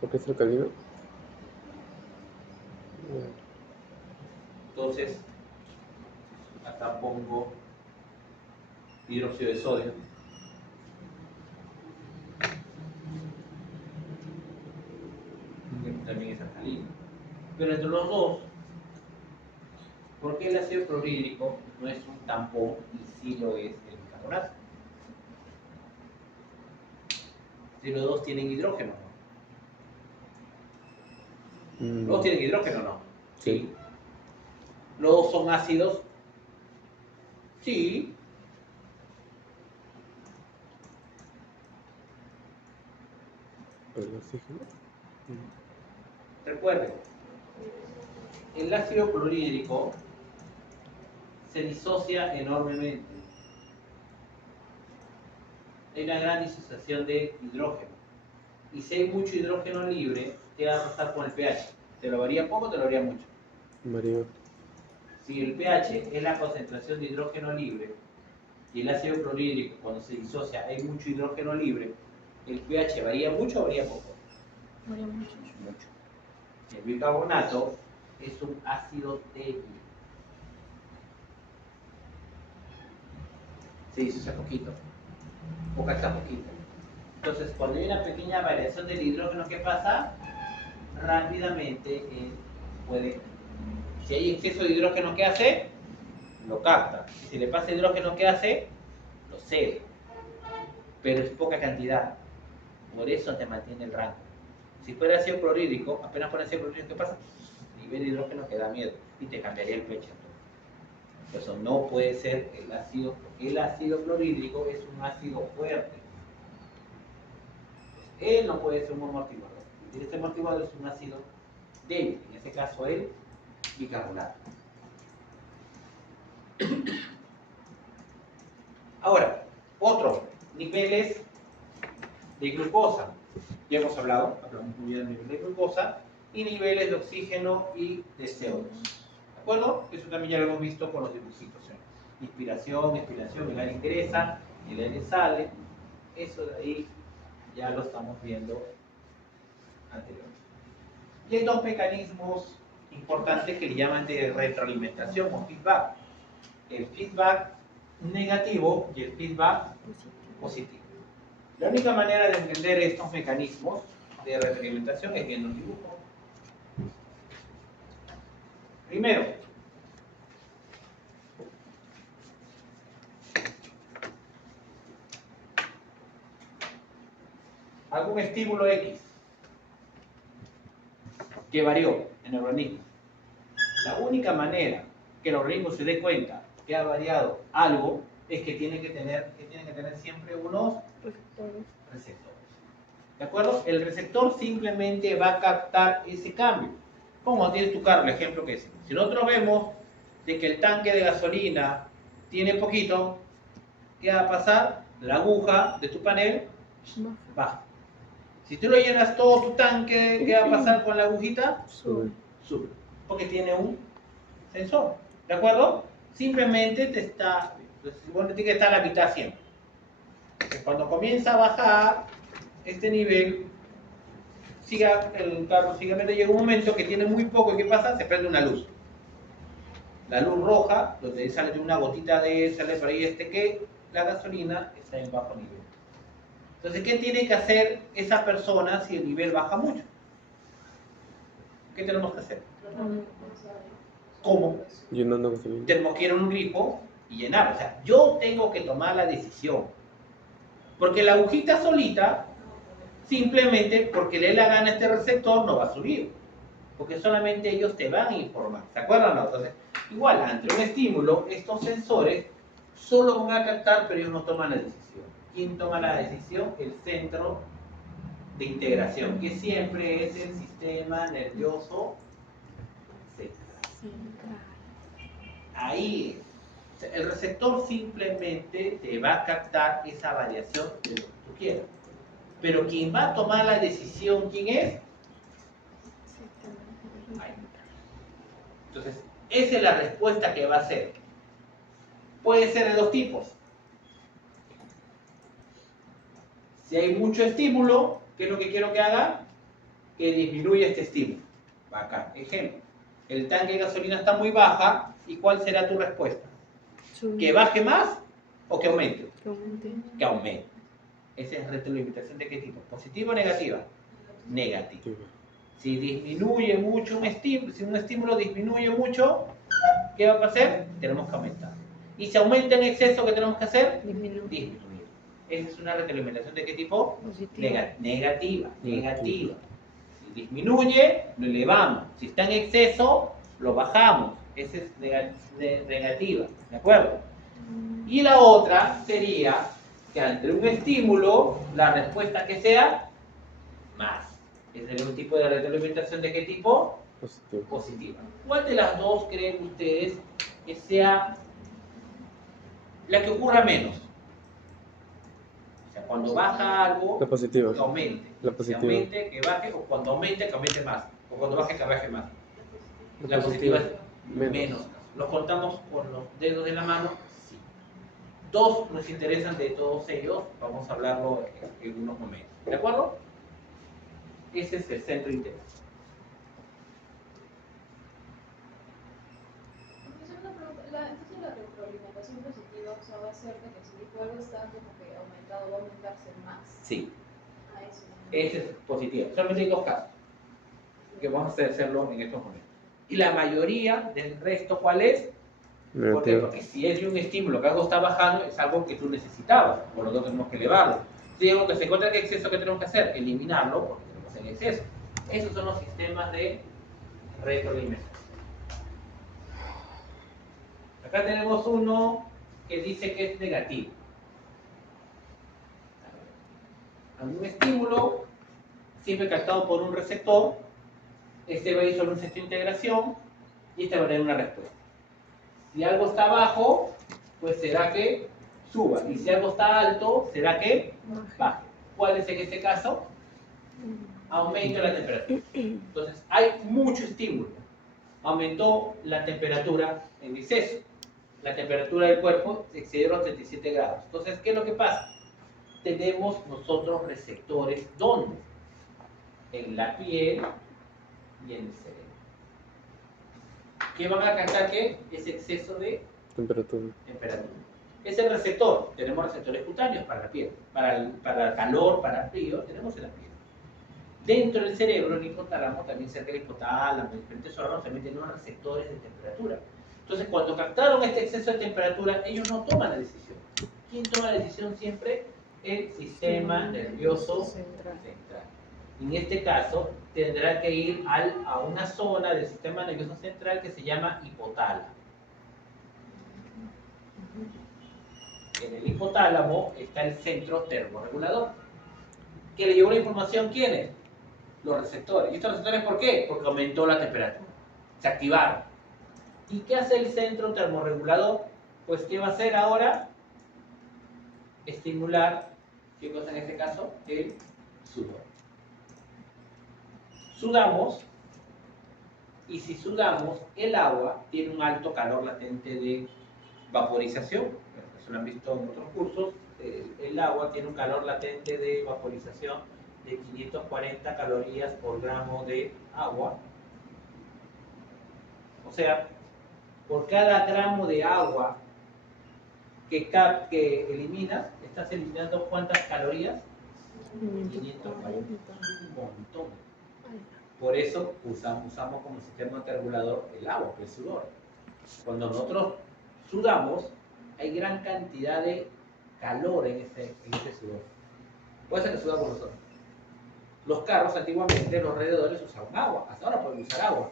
¿Por qué es alcalino? Entonces, acá pongo hidróxido de sodio. Que también es alcalino. Pero entre los dos, ¿por qué el ácido clorhídrico no es un tampón y sí lo es el bicarbonato? Si los dos tienen hidrógeno, ¿no? Los dos tienen hidrógeno, ¿no? Sí. ¿Los dos son ácidos? Sí. ¿El oxígeno? Recuerden, el ácido clorhídrico se disocia enormemente. Hay una gran disociación de hidrógeno. Y si hay mucho hidrógeno libre, ¿qué va a pasar con el pH? ¿Te lo varía poco o te lo varía mucho? Mario. Si el pH es la concentración de hidrógeno libre y el ácido clorhídrico, cuando se disocia, hay mucho hidrógeno libre, ¿el pH varía mucho o varía poco? Varía mucho. Mucho. El bicarbonato es un ácido débil. Se disocia poquito, o capta poquito. Entonces, cuando hay una pequeña variación del hidrógeno, ¿qué pasa? Rápidamente puede. Si hay exceso de hidrógeno, ¿qué hace? Lo capta. Y si le pasa hidrógeno, ¿qué hace? Lo cede. Pero es poca cantidad. Por eso te mantiene el rango. Si fuera ácido clorhídrico, apenas pones ácido clorhídrico, ¿qué pasa? Nivel de hidrógeno que da miedo y te cambiaría el pH. Por eso no puede ser el ácido, porque el ácido clorhídrico es un ácido fuerte. Él no puede ser un amortiguador. Y este amortiguador es un ácido débil, en este caso el bicarbonato. Ahora, otro, niveles de glucosa. Ya hemos hablamos muy bien del nivel de glucosa y niveles de oxígeno y de CO2. ¿De acuerdo? Eso también ya lo hemos visto con los dibujitos. Inspiración, expiración, el aire ingresa, el aire sale. Eso de ahí ya lo estamos viendo anteriormente. Y hay dos mecanismos importantes que le llaman de retroalimentación o feedback. El feedback negativo y el feedback positivo. La única manera de entender estos mecanismos de retroalimentación es viendo un dibujo. Primero, algún estímulo X que varió en el organismo. La única manera que el organismo se dé cuenta que ha variado algo es que tiene que tener siempre unos receptores. ¿De acuerdo? El receptor simplemente va a captar ese cambio. Como tienes tu carro, el ejemplo que es. Si nosotros vemos de que el tanque de gasolina tiene poquito, ¿qué va a pasar? La aguja de tu panel baja. Si tú lo llenas todo tu tanque, ¿qué va a pasar con la agujita? Sube. Sube. Porque tiene un sensor. ¿De acuerdo? Simplemente te está. Entonces, bueno, tiene que estar a la mitad siempre. Entonces, cuando comienza a bajar este nivel, el carro sigue, llega un momento que tiene muy poco y ¿qué pasa? Se prende una luz. La luz roja, donde sale una gotita sale por ahí que la gasolina está en bajo nivel. Entonces, ¿qué tiene que hacer esa persona si el nivel baja mucho? ¿Qué tenemos que hacer? ¿Cómo? Llenando gasolina. Tenemos que ir a un grifo y llenar. O sea, yo tengo que tomar la decisión. Porque la agujita solita, simplemente porque le dé la gana a este receptor, no va a subir. porque solamente ellos te van a informar. ¿Se acuerdan? No? Entonces, igual, ante un estímulo, estos sensores solo van a captar, pero ellos no toman la decisión. ¿Quién toma la decisión? El centro de integración, que siempre es el sistema nervioso central. Ahí es. O sea, el receptor simplemente te va a captar esa variación de lo que tú quieras. Pero quien va a tomar la decisión, ¿quién es? Ahí. Entonces, esa es la respuesta que va a hacer. Puede ser de dos tipos. Si hay mucho estímulo, ¿qué es lo que quiero que haga? Que disminuya este estímulo. Acá, ejemplo. El tanque de gasolina está muy baja, ¿y cuál será tu respuesta? ¿Que baje más o que aumente? Que aumente. Que aumente. Esa es retroalimentación de qué tipo, ¿positiva o negativa? Negativa. Si disminuye mucho un estímulo, si un estímulo disminuye mucho, ¿qué va a pasar? Tenemos que aumentar. Y si aumenta en exceso, ¿qué tenemos que hacer? Disminuir. Esa es una retroalimentación de qué tipo? Positiva. Negativa. Si disminuye, lo elevamos. Si está en exceso, lo bajamos. Esa es negativa. ¿De acuerdo? Y la otra sería que ante un estímulo, la respuesta que sea más. Ese sería un tipo de retroalimentación de qué tipo? Positiva. ¿Cuál de las dos creen ustedes que sea la que ocurra menos? O sea, cuando baja algo, La positiva. que aumente. La Si positiva. aumente, que baje, o cuando aumente, que aumente más. O cuando baje, que baje más. La La positiva positiva. es menos. ¿Lo contamos con los dedos de la mano? Sí. Dos nos interesan de todos ellos. Vamos a hablarlo en unos momentos. ¿De acuerdo? Ese es el centro de interés. Entonces la retroalimentación positiva, o sea, va a ser de que si algo está como que aumentado, va a aumentarse más. Sí. A eso. Ese es positivo. Solamente hay dos casos que vamos a hacerlo en estos momentos. Y la mayoría del resto, ¿cuál es? ¿Por qué? Porque si es de un estímulo que algo está bajando, es algo que tú necesitabas, por lo tanto tenemos que elevarlo. Si algo que se encuentra en exceso, ¿qué tenemos que hacer? Eliminarlo, porque tenemos en exceso. Esos son los sistemas de retroalimentación. Acá tenemos uno que dice que es negativo. Algún estímulo, siempre captado por un receptor, este va a ir sobre un centro de integración y este va a tener una respuesta. Si algo está bajo, pues será que suba. Y si algo está alto, será que baje. ¿Cuál es en este caso? Aumento la temperatura. Entonces, hay mucho estímulo. Aumentó la temperatura en exceso. La temperatura del cuerpo excedió los 37 grados. Entonces, ¿qué es lo que pasa? Tenemos nosotros receptores, ¿dónde? En la piel y en el cerebro. ¿Qué van a captar? ¿Qué? Ese exceso de Temperatura. temperatura. Es el receptor. Tenemos receptores cutáneos para la piel. Para calor, para frío, tenemos en la piel. Dentro del cerebro, el hipotálamo, también cerca del hipotálamo, diferentes órganos también tenemos receptores de temperatura. Entonces, cuando captaron este exceso de temperatura, ellos no toman la decisión. ¿Quién toma la decisión siempre? El sistema nervioso central. En este caso, tendrá que ir a una zona del sistema nervioso central que se llama hipotálamo. En el hipotálamo está el centro termorregulador. ¿Que le llevó la información quién es? Los receptores. ¿Y estos receptores por qué? Porque aumentó la temperatura. Se activaron. ¿Y qué hace el centro termorregulador? Pues ¿qué va a hacer ahora? Estimular, ¿qué cosa en este caso? El sudor. Sudamos, y si sudamos, el agua tiene un alto calor latente de vaporización. Eso lo han visto en otros cursos. El agua tiene un calor latente de vaporización de 540 calorías por gramo de agua. O sea, por cada gramo de agua que eliminas, estás eliminando ¿cuántas calorías? 540. Un montón. Por eso usamos como sistema termoregulador el agua, el sudor. Cuando nosotros sudamos, hay gran cantidad de calor en ese sudor. Puede ser que sudamos nosotros. Los carros antiguamente, los alrededores usaban agua, hasta ahora pueden usar agua,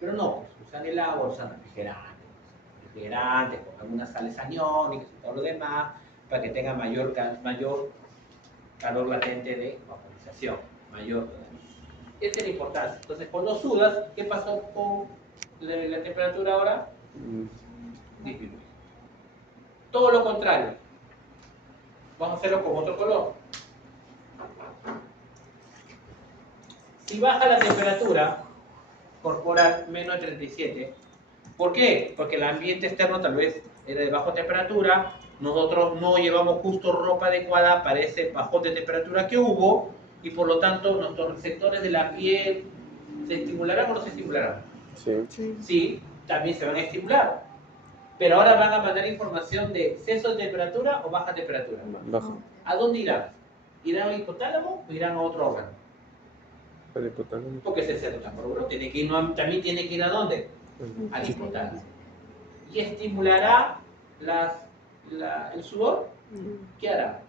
pero no, pues usan el agua, usan refrigerantes con algunas sales aniónicas y todo lo demás, para que tenga mayor calor latente de vaporización, mayor todavía. Esa es la importancia. Entonces, cuando sudas, ¿qué pasó con la temperatura ahora? Disminuye. Todo lo contrario. Vamos a hacerlo con otro color. Si baja la temperatura corporal menos de 37, ¿por qué? Porque el ambiente externo tal vez era de baja temperatura, nosotros no llevamos justo ropa adecuada para ese bajón de temperatura que hubo, y por lo tanto nuestros receptores de la piel se estimularán o no se estimularán. Sí. Sí, también se van a estimular, pero ahora van a mandar información de exceso de temperatura o baja temperatura. Baja. ¿A dónde irán? ¿Irán al hipotálamo o irán a otro órgano? El hipotálamo. Porque ese centro tampoco tiene que ir, también tiene que ir a dónde? Al Sí. hipotálamo. Y estimulará el sudor. ¿Qué hará?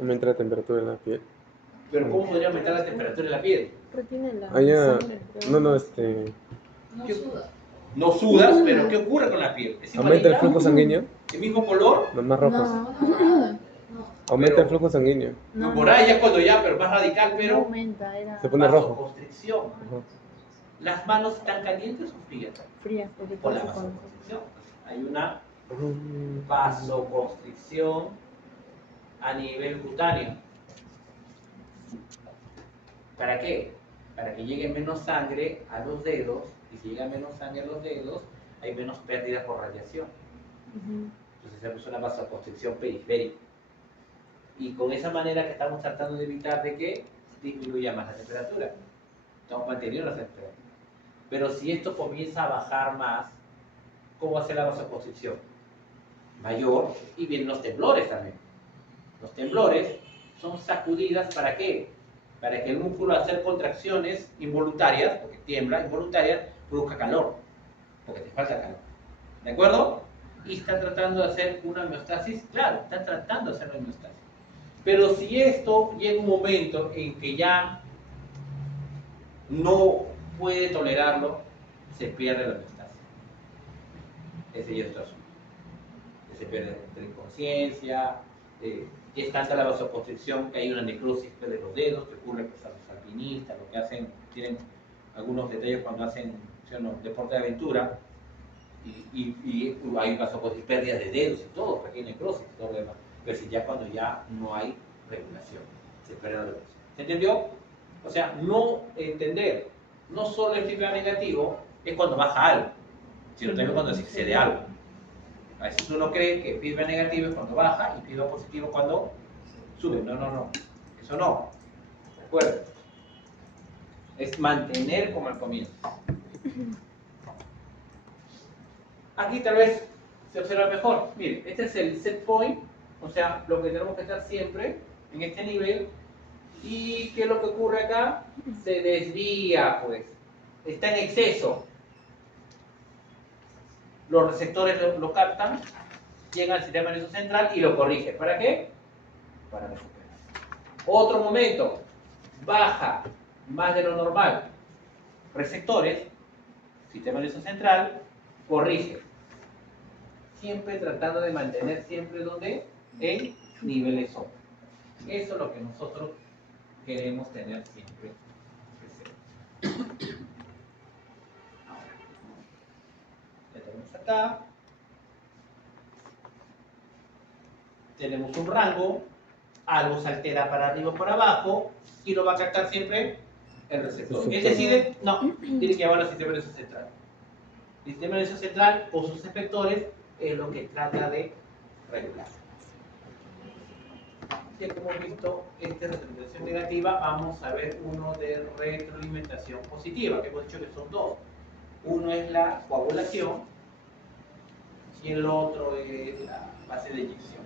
Aumenta la temperatura de la piel. Pero ¿cómo podría aumentar la temperatura de la piel? Retiene la Allá, sangre, creo. no, No ¿Qué? suda. No sudas, pero ¿qué ocurre con la piel? ¿Es aumenta el igualita? flujo sanguíneo, ¿El mismo color? no más rojo. No, No. Aumenta Pero- el flujo sanguíneo. no, Por ahí ya cuando ya, pero más radical, no pero aumenta, era Se pone rojo. vasoconstricción. Ajá. ¿Las manos están calientes o frías? fría, porque Por la pasa con... vasoconstricción. Hay una Mm. vasoconstricción a nivel cutáneo. ¿Para qué? Para que llegue menos sangre a los dedos, y si llega menos sangre a los dedos, hay menos pérdida por radiación. Ujú. Entonces es una vasoconstricción periférica. Y con esa manera que estamos tratando de evitar de que disminuya más la temperatura. Estamos manteniendo la temperatura. Pero si esto comienza a bajar más, ¿cómo va a ser la vasoconstricción? Mayor, y vienen los temblores también. Los temblores son sacudidas, ¿para qué? Para que el músculo, al hacer contracciones involuntarias, porque tiembla, involuntarias, produzca calor, porque te falta calor. ¿De acuerdo? Y están tratando de hacer una homeostasis, claro, están tratando de hacer una homeostasis. Pero si esto llega un momento en que ya no puede tolerarlo, se pierde la homeostasis. Ese ya es otro asunto. Se pierde la inconsciencia, y es tanta la vasoconstricción que hay una necrosis de los dedos, que ocurre pues, a los alpinistas, lo que hacen, tienen algunos detalles cuando hacen deporte de aventura, y hay vasoconstricción, pérdidas de dedos y todo, porque hay necrosis y todo lo demás. Pero si ya cuando ya no hay regulación, se pierde la regulación. ¿Se entendió? O sea, no entender, no solo el feedback negativo es cuando baja algo, sino también cuando se excede algo. A veces uno cree que feedback negativo es cuando baja y feedback positivo cuando sube. No. Eso no. Recuerden. Es mantener como al comienzo. Aquí tal vez se observa mejor. Miren, este es el set point, o sea, lo que tenemos que estar siempre en este nivel. ¿Y qué es lo que ocurre acá? Se desvía, pues. Está en exceso. Los receptores lo captan, llega al sistema nervioso central y lo corrige. ¿Para qué? Para recuperar. Otro momento, baja más de lo normal. Receptores, sistema nervioso central, corrige. Siempre tratando de mantener siempre donde en niveles óptimos. Eso es lo que nosotros queremos tener siempre presente. Ahora, ya tenemos acá. Tenemos un rango, algo se altera para arriba o para abajo, y lo va a captar siempre el receptor. Él decide, no, tiene que llevarlo al sistema nervioso central. El sistema nervioso central o sus efectores es lo que trata de regular. Ya que hemos visto esta retroalimentación negativa, vamos a ver uno de retroalimentación positiva, que hemos dicho que son dos. Uno es la coagulación y el otro es la fase de eyección.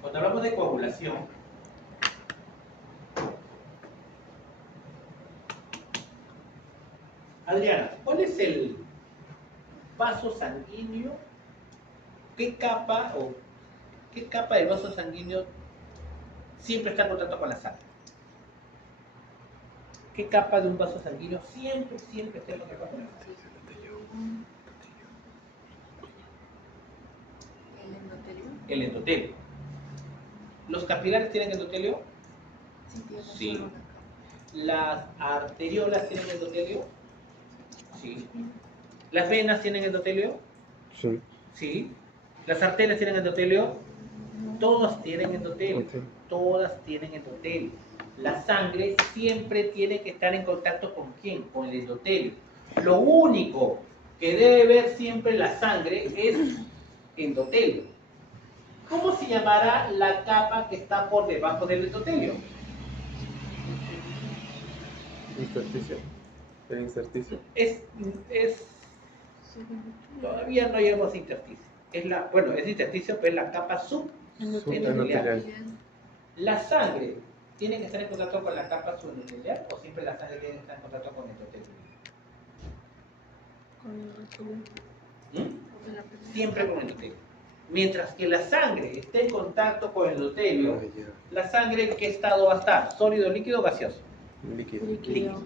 Cuando hablamos de coagulación, Adriana, ¿cuál es el vaso sanguíneo? ¿Qué capa o ¿Qué capa del vaso sanguíneo siempre está en contacto con la sangre? ¿Qué capa de un vaso sanguíneo siempre está en contacto con la sangre? El endotelio. El endotelio. ¿Los capilares tienen endotelio? Sí, tiene Sí. solo una capa. ¿Las arteriolas tienen endotelio? Sí. ¿Las venas tienen endotelio? Sí. Sí. ¿Las arterias tienen endotelio? Todas tienen endotelio. Ok. Todas tienen endotelio. La sangre siempre tiene que estar en contacto con ¿quién? Con el endotelio. Lo único que debe ver siempre la sangre es endotelio. ¿Cómo se llamará la capa que está por debajo del endotelio? Intersticio. El intersticio. Todavía no llegamos a intersticio. Bueno, es intersticio, pero es la capa subendotelial. Endotelial. ¿La sangre tiene que estar en contacto con la capa subendotelial o siempre la sangre tiene que estar en contacto con el endotelio? Con el endotelio. ¿Mm? Con la primera Siempre con capa. el endotelio. Mientras que la sangre esté en contacto con el endotelio, Ah, ya. ¿la sangre en qué estado va a estar? ¿Sólido, líquido o gaseoso? Líquido. Líquido.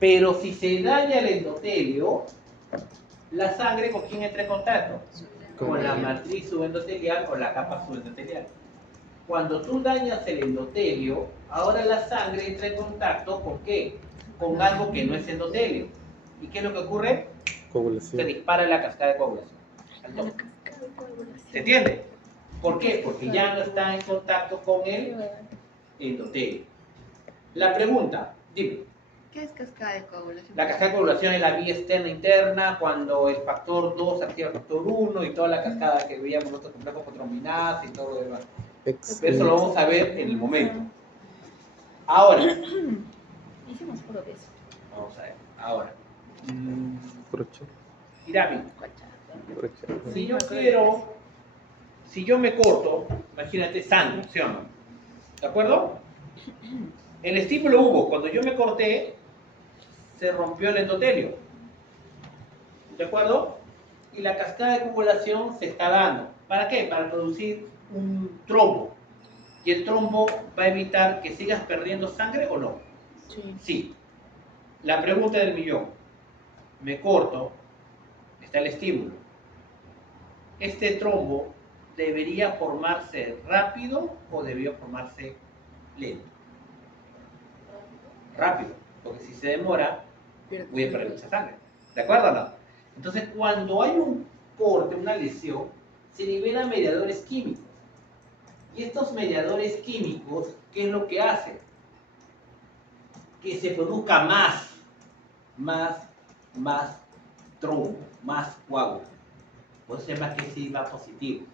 Pero si se daña el endotelio, ¿la sangre con quién entra en contacto? Con la matriz subendotelial o la capa subendotelial. Cuando tú dañas el endotelio, ahora la sangre entra en contacto ¿con qué? Con algo que no es endotelio. ¿Y qué es lo que ocurre? Se Coagulación. dispara la cascada de coagulación. Al La toque. cascada de coagulación. ¿Se entiende? ¿Por qué? Porque ya no está en contacto con el endotelio. La pregunta, dime. ¿Qué es cascada de coagulación? La cascada de coagulación es la vía externa interna cuando el factor 2 activa el factor 1 y toda la cascada que veíamos nosotros complejo con trombinasa y todo lo demás. Pero eso lo vamos a ver en el momento. Ahora, Hicimos puro de eso. vamos a ver, ahora. Brocha. Irami, Brocha. si yo me corto, imagínate sangre, ¿sí o no? ¿De acuerdo? El estímulo hubo, cuando yo me corté, se rompió el endotelio. ¿De acuerdo? Y la cascada de coagulación se está dando. ¿Para qué? Para producir un trombo. ¿Y el trombo va a evitar que sigas perdiendo sangre o no? Sí. Sí. La pregunta del millón. Me corto, está el estímulo. ¿Este trombo debería formarse rápido o debería formarse lento? Rápido, porque si se demora, voy a perder mucha sangre. ¿De acuerdo o no? Entonces, cuando hay un corte, una lesión, se liberan mediadores químicos. Y estos mediadores químicos, ¿qué es lo que hacen? Que se produzca más trombo, más coágulo. Por eso se llama que sí va positivo.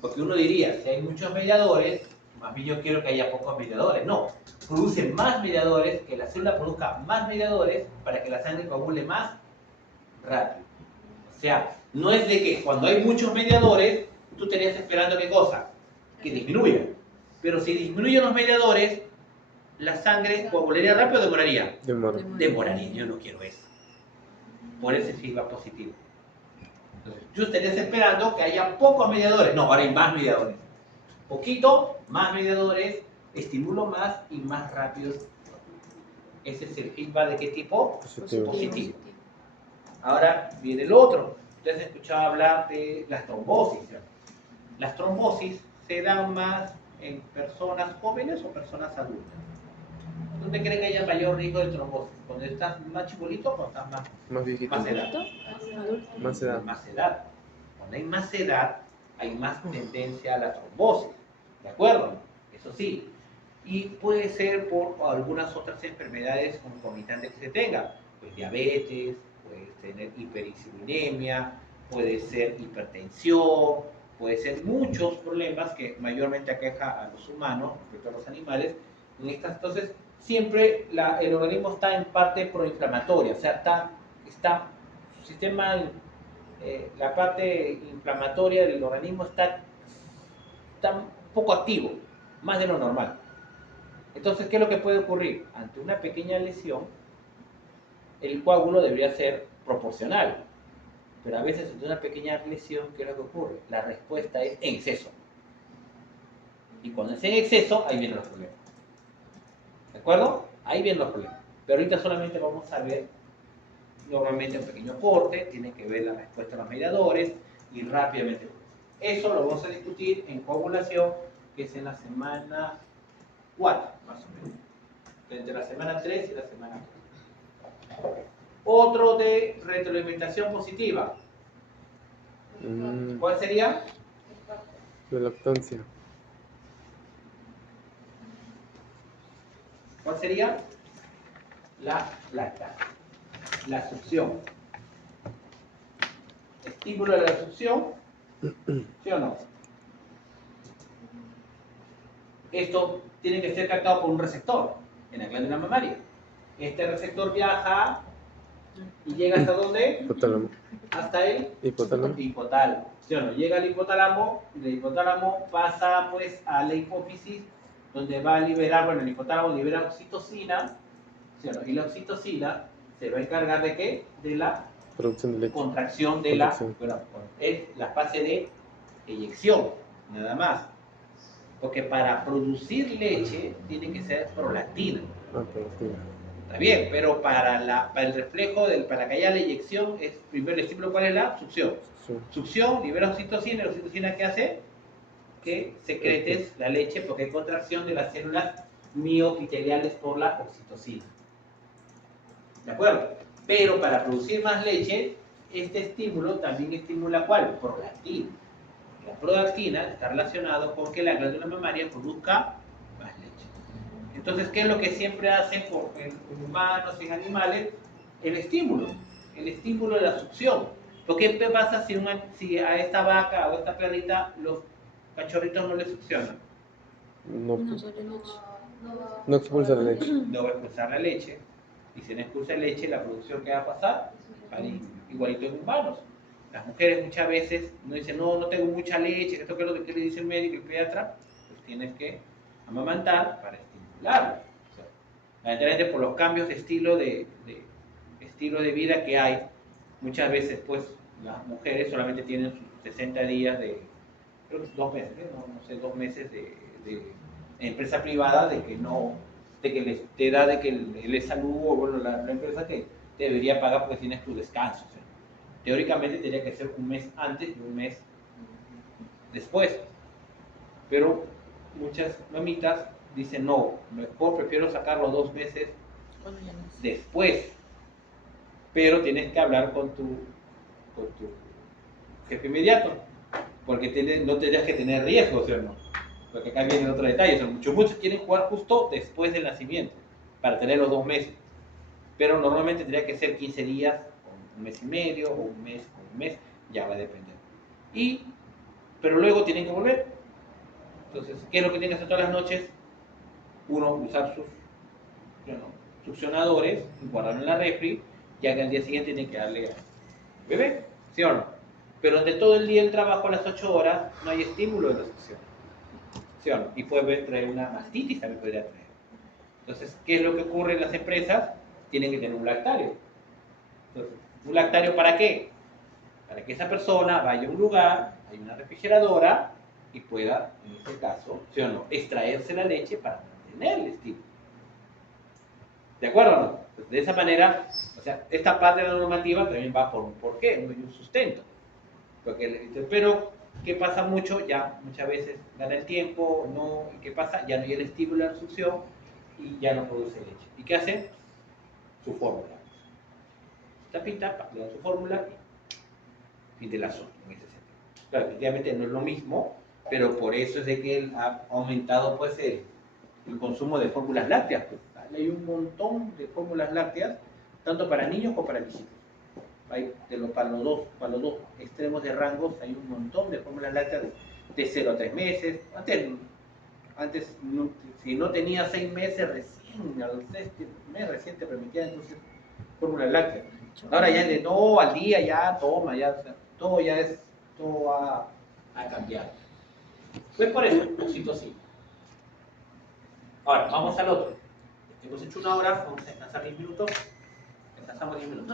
Porque uno diría, si hay muchos mediadores, más bien yo quiero que haya pocos mediadores. No, produce más mediadores, que la célula produzca más mediadores para que la sangre coagule más rápido. O sea, no es de que cuando hay muchos mediadores, tú estarías esperando qué cosa, que disminuya. Pero si disminuyen los mediadores, la sangre coagularía rápido o demoraría. Demora. Demoraría, yo no quiero eso. Por eso sí va positivo. Entonces, yo estarías esperando que haya pocos mediadores. No, ahora hay más mediadores. Poquito, más mediadores, estimulo más y más rápido. Ese es el feedback de qué tipo? Positivo. Positivo. Ahora viene el otro. Ustedes han escuchado hablar de las trombosis. ¿Sí? Las trombosis se dan más en personas jóvenes o personas adultas. ¿Dónde creen que haya mayor riesgo de trombosis? ¿Cuando estás más chibolito o cuando estás Más viejito. más edad? Adulto. Más edad. Más edad. Cuando hay más edad, hay más tendencia a la trombosis. ¿De acuerdo? Eso sí. Y puede ser por algunas otras enfermedades concomitantes que se tengan. Pues diabetes, puede tener hiperinsulinemia, puede ser hipertensión, puede ser muchos problemas que mayormente aqueja a los humanos respecto a los animales. Entonces, siempre el organismo está en parte proinflamatoria, o sea, su sistema, la parte inflamatoria del organismo está un poco activo, más de lo normal. Entonces, ¿qué es lo que puede ocurrir? Ante una pequeña lesión, el coágulo debería ser proporcional, pero a veces ante una pequeña lesión, ¿qué es lo que ocurre? La respuesta es en exceso. Y cuando es en exceso, ahí vienen los problemas. ¿De acuerdo? Ahí vienen los problemas. Pero ahorita solamente vamos a ver, normalmente un pequeño corte, tiene que ver la respuesta a los mediadores y rápidamente. Eso lo vamos a discutir en coagulación, que es en la semana 4, más o menos. Entre la semana 3 y la semana 4. Otro de retroalimentación positiva. ¿Cuál sería? De lactancia. ¿Cuál sería? La lactancia. La succión. Estímulo de la succión, ¿sí o no? Esto tiene que ser captado por un receptor en la glándula mamaria. Este receptor viaja y llega hasta dónde? Hipotálamo. Hasta el Hipotálamo. hipotálamo. ¿Sí o no? Llega al hipotálamo, del hipotálamo pasa pues a la hipófisis, donde va a liberar, bueno, el hipotálamo libera oxitocina, ¿sí o no? Y la oxitocina se va a encargar de ¿qué? De la Producción de leche. contracción de es la fase de eyección, nada más. Porque para producir leche tiene que ser prolactina. Ah, productiva. Está bien, pero para el reflejo, para que haya la eyección, es primero el estímulo, ¿cuál es la succión? Sí. Succión, libera oxitocina, la oxitocina ¿qué hace? Que secretes la leche porque hay contracción de las células miofiteliales por la oxitocina. ¿De acuerdo? Pero para producir más leche, este estímulo también estimula ¿cuál? Prolactina. La prolactina está relacionado con que la glándula mamaria produzca más leche. Entonces, ¿qué es lo que siempre hacen en humanos y en animales? El estímulo de la succión. ¿Lo que pasa si a esta vaca o a esta perrita los cachorritos no le succionan? No, No sale leche. no expulsa la leche. No va a expulsar la leche. Y si no expulsa leche, la producción que va a pasar, ¿vale? Igualito en humanos. Las mujeres muchas veces no dicen, no tengo mucha leche, esto que es lo que le dice el médico, el pediatra, pues tienes que amamantar para estimularlo. O sea, lamentablemente por los cambios de estilo de vida que hay, muchas veces pues las mujeres solamente tienen sus 60 días creo que es 2 meses, no sé, 2 meses de empresa privada de que les te da de que el salud o bueno, la empresa te debería pagar porque tienes tu descanso. O sea, teóricamente tendría que ser un mes antes y un mes después. Pero muchas mamitas dicen, no, mejor prefiero sacarlo 2 meses Cuando ya no es. después. Pero tienes que hablar con tu jefe inmediato, porque no tendrías que tener riesgos, ¿sí o no? Porque acá viene otro detalle, o sea, muchos quieren jugar justo después del nacimiento, para tener los 2 meses. Pero normalmente tendría que ser 15 días, o un mes y medio, o un mes, ya va a depender. Pero luego tienen que volver. Entonces, ¿qué es lo que tienen que hacer todas las noches? Uno, usar sus succionadores, guardarlo en la refri, ya que al día siguiente tienen que darle al bebé, ¿sí o no? Pero durante todo el día el trabajo a las 8 horas no hay estímulo de la succión, ¿sí o no? Y puede traer una mastitis, también podría traer. Entonces, ¿qué es lo que ocurre en las empresas? Tienen que tener un lactario. Entonces, ¿un lactario para qué? Para que esa persona vaya a un lugar, hay una refrigeradora y pueda, en este caso, ¿sí o no?, extraerse la leche para mantener el estímulo. ¿De acuerdo o no? Pues de esa manera, o sea, esta parte de la normativa también va por un porqué, no hay un sustento. Pero, ¿qué pasa mucho? Ya muchas veces gana el tiempo, no, ¿y qué pasa? Ya no hay el estímulo de la succión y ya no produce leche. ¿Y qué hacen? Su fórmula. Tapita, le dan su fórmula y fin del asunto en ese sentido. Claro, efectivamente no es lo mismo, pero por eso es de que ha aumentado pues el consumo de fórmulas lácteas. Pues. Hay un montón de fórmulas lácteas, tanto para niños como para viejitos. Para los dos extremos de rangos hay un montón de fórmulas lácteas de 0 a 3 meses. Antes si no tenía 6 meses, recién al 6º mes recién te permitían entonces fórmulas lácteas. Ahora ya de no al día ya toma, ya, o sea, todo ha cambiado. Pues por eso, oxitocina. Ahora, vamos al otro. Hemos hecho 1 hora, vamos a descansar 10 minutos. Descansamos 10 minutos.